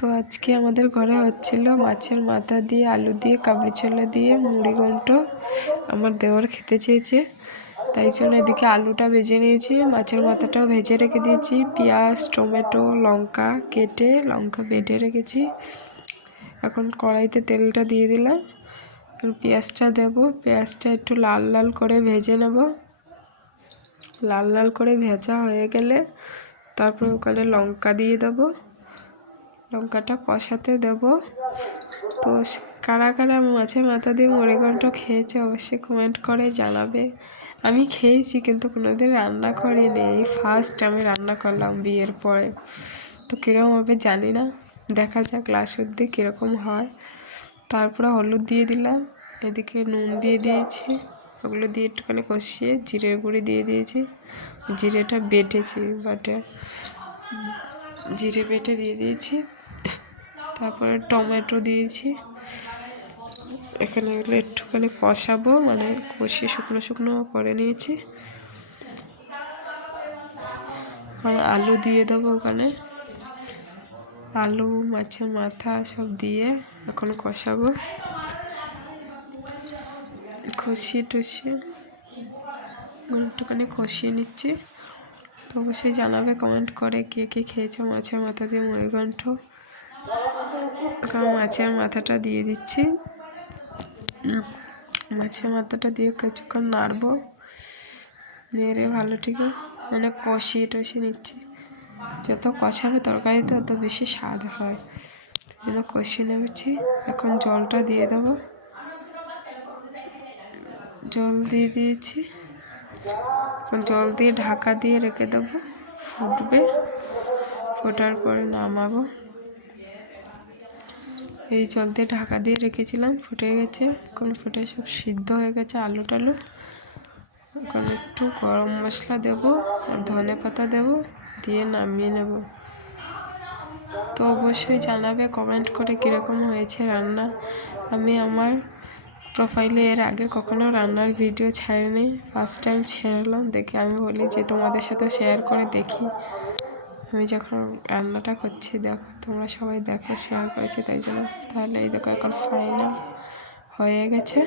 তো আজকে আমাদের ঘরে হচ্ছিল মাছের মাথা দিয়ে আলু দিয়ে কাবলি ছোলা দিয়ে মুড়ি ঘন্ট। আমার দেওর খেতে চেয়েছে, তাই জন্য এদিকে আলুটা ভেজে নিয়েছি, মাছের মাথাটাও ভেজে রেখে দিয়েছি। পেঁয়াজ টমেটো লঙ্কা কেটে লঙ্কা বেটে রেখেছি। এখন কড়াইতে তেলটা দিয়ে দিলাম, পেঁয়াজটা দেব। পেঁয়াজটা একটু লাল লাল করে ভেজে নেব। লাল লাল করে ভেজা হয়ে গেলে তারপর ওখানে লঙ্কা দিয়ে দেবো। লঙ্কাটা কষাতে দেব। তো কারা কারা মাছের মাথা দিয়ে মুড়ি ঘন্ট খেয়েছে অবশ্যই কমেন্ট করে জানাবে। আমি খেয়েছি কিন্তু কোনোদিন রান্না করিনি, এই ফার্স্ট আমি রান্না করলাম বিয়ের পরে। তো কীরকম হবে জানি না, দেখা যাক লাস্ট অবধি কীরকম হয়। তারপরে হলুদ দিয়ে দিলাম, এদিকে নুন দিয়ে দিয়েছি, ওগুলো দিয়ে একটুখানি কষিয়ে জিরের গুঁড়ি দিয়ে দিয়েছি। জিরেটা বেটেছি, জিরে বেটে দিয়ে দিয়েছি। তারপরে টমেটো দিয়েছি। এখানে এগুলো একটুখানি কষাবো, মানে কষিয়ে শুকনো শুকনো করে নিয়েছি। আলু দিয়ে দেবো ওখানে, আলু মাছের মাথা সব দিয়ে এখন কষাবো, কষিয়ে টষিয়ে একটুখানি কষিয়ে নিচ্ছি। তো অবশ্যই জানাবে কমেন্ট করে কে কে খেয়েছে মাছের মাথা দিয়ে মুড়ি ঘন্ট। এখন মাছের মাথাটা দিয়ে দিচ্ছি, মাছের মাথাটা দিয়ে কিছুক্ষণ নাড়বো, নেড়ে ভালো ঠিক মানে কষিয়ে টষিয়ে নিচ্ছি। যত কষাবে তরকারিতে তত বেশি স্বাদ হয়, যেন কষিয়ে নেবেছি। এখন জলটা দিয়ে দেবো, জল দিয়ে দিয়েছি। এখন জল দিয়ে ঢাকা দিয়ে রেখে দেবো, ফুটবে। ফোটার পরে নামাবো। এই জল দিয়ে ঢাকা দিয়ে রেখেছিলাম, ফুটে গেছে। এখন ফুটে সব সিদ্ধ হয়ে গেছে আলু টালু। এখন একটু গরম মশলা দেবো আর ধনে পাতা দেবো, দিয়ে নামিয়ে নেব। তো অবশ্যই জানাবে কমেন্ট করে কীরকম হয়েছে রান্না। আমি আমার প্রোফাইলে এর আগে কখনো রান্নার ভিডিও ছাড়িনি, ফার্স্ট টাইম ছেড়লাম। দেখে আমি বলি যে তোমাদের সাথে শেয়ার করে দেখি, আমি যখন রান্নাটা করছি দেখো, তোমরা সবাই দেখো, শেয়ার করেছি তাই জন্য। তাহলে এই দেখো এখন ফাইনাল হয়ে গেছে।